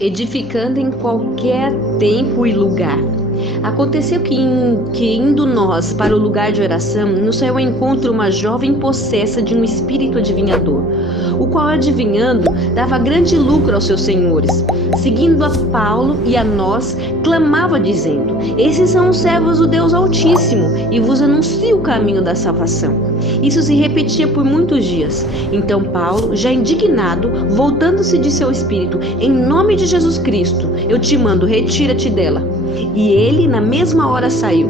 edificando em qualquer tempo e lugar. Aconteceu que indo nós para o lugar de oração, nos saiu ao encontro uma jovem possessa de um espírito adivinhador, o qual, adivinhando, dava grande lucro aos seus senhores. Seguindo a Paulo e a nós, clamava dizendo: esses são os servos do Deus Altíssimo, e vos anuncio o caminho da salvação. Isso se repetia por muitos dias. Então Paulo, já indignado, voltando-se, disse ao espírito: em nome de Jesus Cristo, eu te mando, retira-te dela. E ele na mesma hora saiu.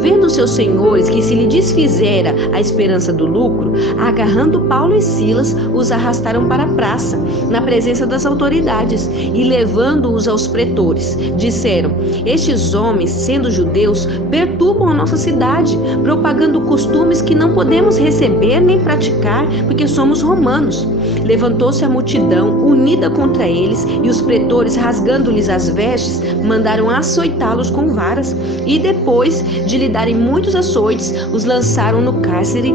Vendo seus senhores que se lhe desfizera a esperança do lucro, agarrando Paulo e Silas, os arrastaram para a praça, na presença das autoridades, e levando-os aos pretores, disseram: estes homens, sendo judeus, perturbam a nossa cidade, propagando costumes que não podemos receber nem praticar, porque somos romanos. Levantou-se a multidão, unida contra eles, e os pretores, rasgando-lhes as vestes, mandaram açoitá-los com varas, e depois de lhe darem muitos açoites, os lançaram no cárcere,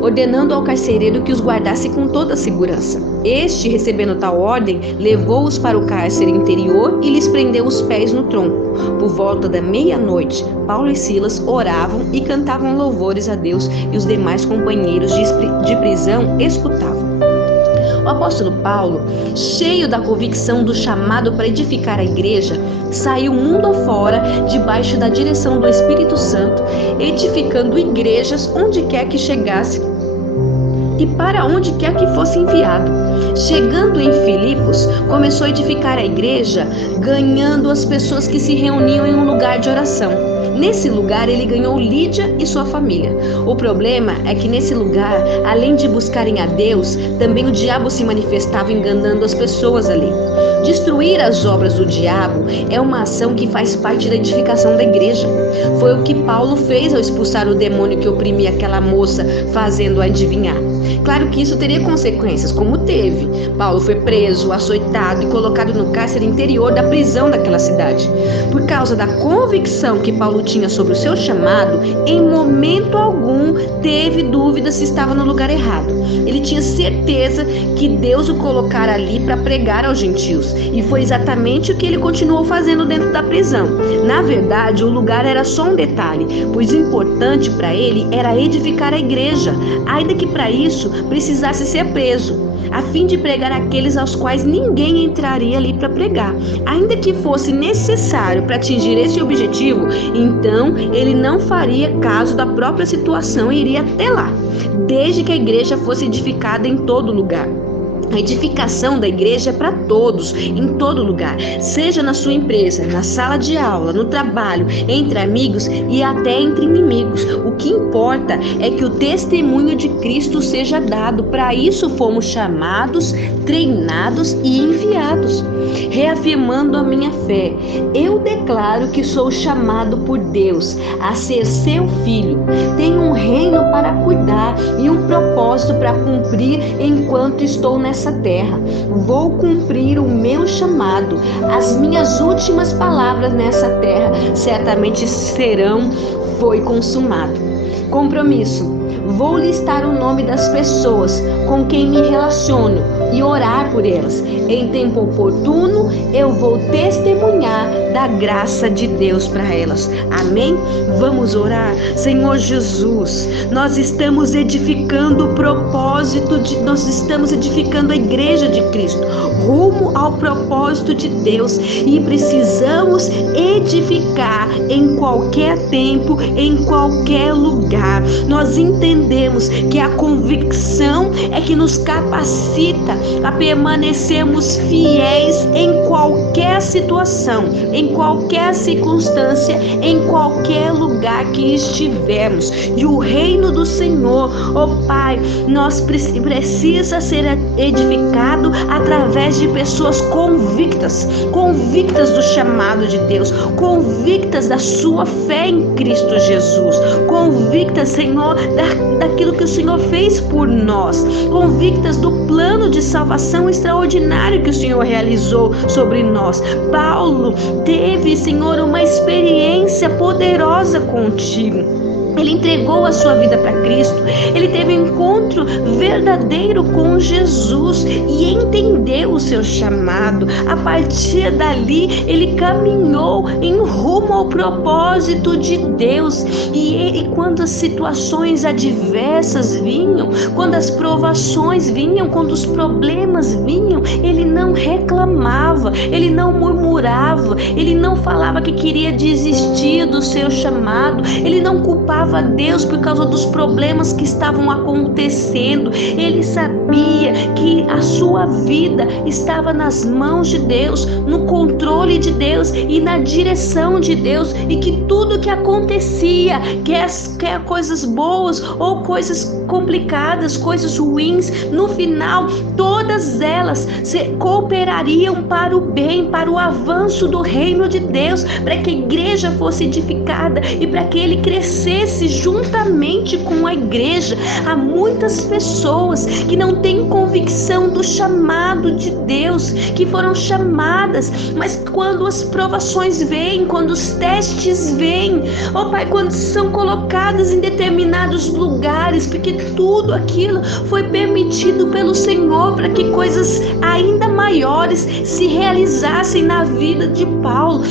ordenando ao carcereiro que os guardasse com toda a segurança. Este, recebendo tal ordem, levou-os para o cárcere interior e lhes prendeu os pés no tronco. Por volta da meia-noite, Paulo e Silas oravam e cantavam louvores a Deus, e os demais companheiros de prisão escutavam. O apóstolo Paulo, cheio da convicção do chamado para edificar a igreja, saiu mundo afora, debaixo da direção do Espírito Santo, edificando igrejas onde quer que chegasse e para onde quer que fosse enviado. Chegando em Filipos, começou a edificar a igreja, ganhando as pessoas que se reuniam em um lugar de oração. Nesse lugar ele ganhou Lídia e sua família. O problema é que nesse lugar, além de buscarem a Deus, também o diabo se manifestava enganando as pessoas ali. Destruir as obras do diabo é uma ação que faz parte da edificação da igreja. Foi o que Paulo fez ao expulsar o demônio que oprimia aquela moça, fazendo-a adivinhar. Claro que isso teria consequências, como teve. Paulo foi preso, açoitado e colocado no cárcere interior da prisão daquela cidade. Por causa da convicção que Paulo tinha sobre o seu chamado, em momento algum teve dúvida se estava no lugar errado. Ele tinha certeza que Deus o colocara ali para pregar aos gentios, e foi exatamente o que ele continuou fazendo dentro da prisão. Na verdade, o lugar era só um detalhe, pois o importante para ele era edificar a igreja, ainda que para isso precisasse ser preso, a fim de pregar aqueles aos quais ninguém entraria ali para pregar. Ainda que fosse necessário para atingir esse objetivo, então ele não faria caso da própria situação e iria até lá, desde que a igreja fosse edificada em todo lugar. A edificação da igreja é para todos, em todo lugar, seja na sua empresa, na sala de aula, no trabalho, entre amigos e até entre inimigos. O que importa é que o testemunho de Cristo seja dado. Para isso fomos chamados, treinados e enviados. Reafirmando a minha fé, eu declaro que sou chamado por Deus a ser seu filho. Tenho um reino para cuidar e um propósito para cumprir enquanto estou nessa terra. Vou cumprir o meu chamado. As minhas últimas palavras nessa terra certamente serão: foi consumado. Compromisso. Vou listar o nome das pessoas com quem me relaciono e orar por elas. Em tempo oportuno, eu vou testemunhar da graça de Deus para elas. Amém? Vamos orar. Senhor Jesus, nós estamos edificando o propósito nós estamos edificando a igreja de Cristo, rumo ao propósito de Deus, e precisamos edificar em qualquer tempo, em qualquer lugar. Nós entendemos que a convicção é que nos capacita a permanecermos fiéis em qualquer situação, em qualquer circunstância, em qualquer lugar que estivermos. E o reino do Senhor, Pai, nós precisa ser edificado através de pessoas convictas do chamado de Deus, convictas da sua fé em Cristo Jesus, convictas, Senhor, daquilo que o Senhor fez por nós, convictas do plano de salvação extraordinário que o Senhor realizou sobre nós. Paulo teve, Senhor, uma experiência poderosa contigo. Ele entregou a sua vida para Cristo, ele teve um encontro verdadeiro com Jesus e entendeu o seu chamado. A partir dali, ele caminhou em rumo ao propósito de Deus. E quando as situações adversas vinham, quando as provações vinham, quando os problemas vinham, ele não reclamava, ele não murmurava, ele não falava que queria desistir do seu chamado, ele não culpava a Deus por causa dos problemas que estavam acontecendo. Ele sabia que a sua vida estava nas mãos de Deus, no controle de Deus e na direção de Deus, e que tudo que acontecia, quer coisas boas ou coisas complicadas, coisas ruins, no final todas elas cooperariam para o bem, para o avanço do reino de Deus, para que a igreja fosse edificada e para que ele crescesse juntamente com a igreja. Há muitas pessoas que não têm convicção do chamado de Deus, que foram chamadas, mas quando as provações vêm, quando os testes vêm, ó Pai, quando são colocadas em determinados lugares, porque tudo aquilo foi permitido pelo Senhor para que coisas ainda maiores se realizassem na vida de Paulo.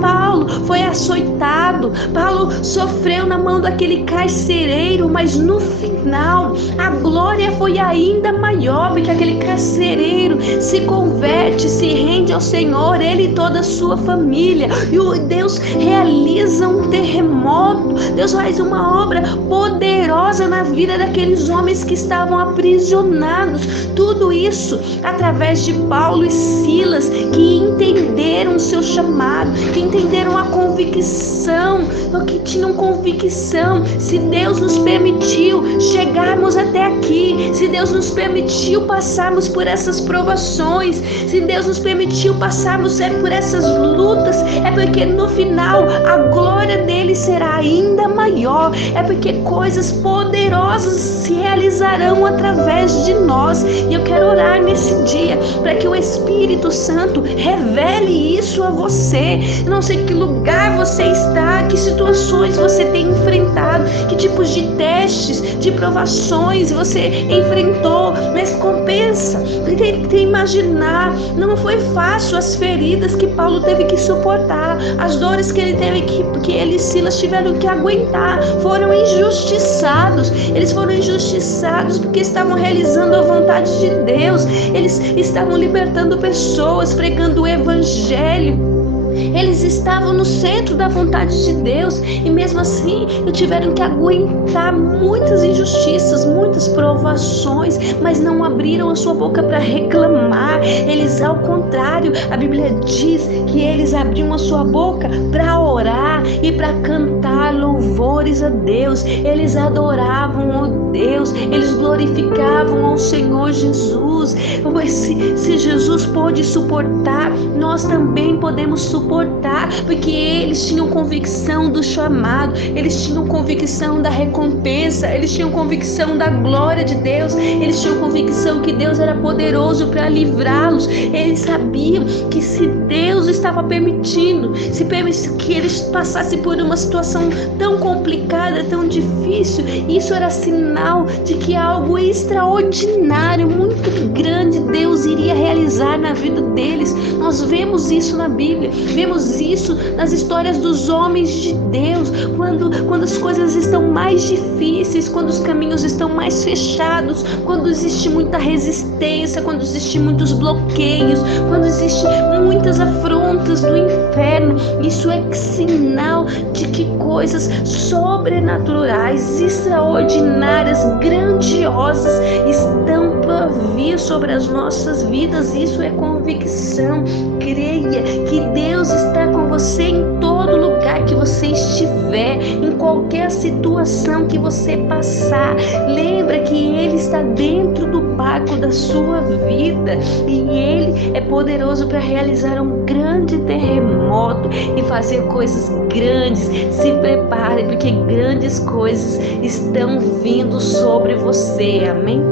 Paulo foi açoitado, Paulo sofreu na mão daquele carcereiro, mas no final a glória foi ainda maior, porque aquele carcereiro se converte, se rende ao Senhor, ele e toda a sua família, e Deus realiza um terremoto, Deus faz uma obra poderosa na vida daqueles homens que estavam aprisionados. Tudo isso através de Paulo e Silas, que entenderam o seu chamado, que entenderam a convicção, que tinham convicção. Se Deus nos permitiu chegarmos até aqui, se Deus nos permitiu passarmos por essas provações, se Deus nos permitiu passarmos por essas lutas, é porque no final a glória dele será ainda maior, é porque coisas poderosas se realizarão através de nós. E eu quero orar nesse dia para que o Espírito Santo revele isso a você. Eu não sei que lugar você está, que situações você tem enfrentado, que tipos de testes, de provações você enfrentou, mas compensa. Tenta imaginar, não foi fácil as feridas que Paulo teve que suportar, as dores que ele teve que ele e Silas tiveram que aguentar. Foram injustiçados, eles foram injustiçados porque estavam realizando a vontade de Deus, eles estavam libertando pessoas, pregando o evangelho. Eles estavam no centro da vontade de Deus e mesmo assim tiveram que aguentar muitas injustiças, muitas provações, mas não abriram a sua boca para reclamar. Eles, ao contrário, a Bíblia diz que eles abriam a sua boca para orar e para cantar louvores a Deus. Eles adoravam a Deus, eles glorificavam ao Senhor Jesus. Se Jesus pôde suportar, nós também podemos suportar, porque eles tinham convicção do chamado, eles tinham convicção da recompensa, eles tinham convicção da glória de Deus, eles tinham convicção que Deus era poderoso para livrá-los. Eles sabiam que se Deus estava permitindo, que eles passassem por uma situação tão complicada, tão difícil, isso era sinal de que algo extraordinário, muito grande, Deus iria realizar na vida deles. Nós vemos isso na Bíblia, vemos isso nas histórias dos homens de Deus, quando as coisas estão mais difíceis, quando os caminhos estão mais fechados, quando existe muita resistência, quando existem muitos bloqueios, quando existem muitas afrontas do inferno. Isso é sinal de que coisas sobrenaturais, extraordinárias, grandiosas estão por vir sobre as nossas vidas. Isso é convicção. Creia que Deus está com você em todo lugar que você estiver, em qualquer situação que você passar. Lembra que Ele está dentro do barco da sua vida e Ele é poderoso para realizar um grande terremoto e fazer coisas grandes. Se prepare, porque grandes coisas estão vindo sobre você. Amém?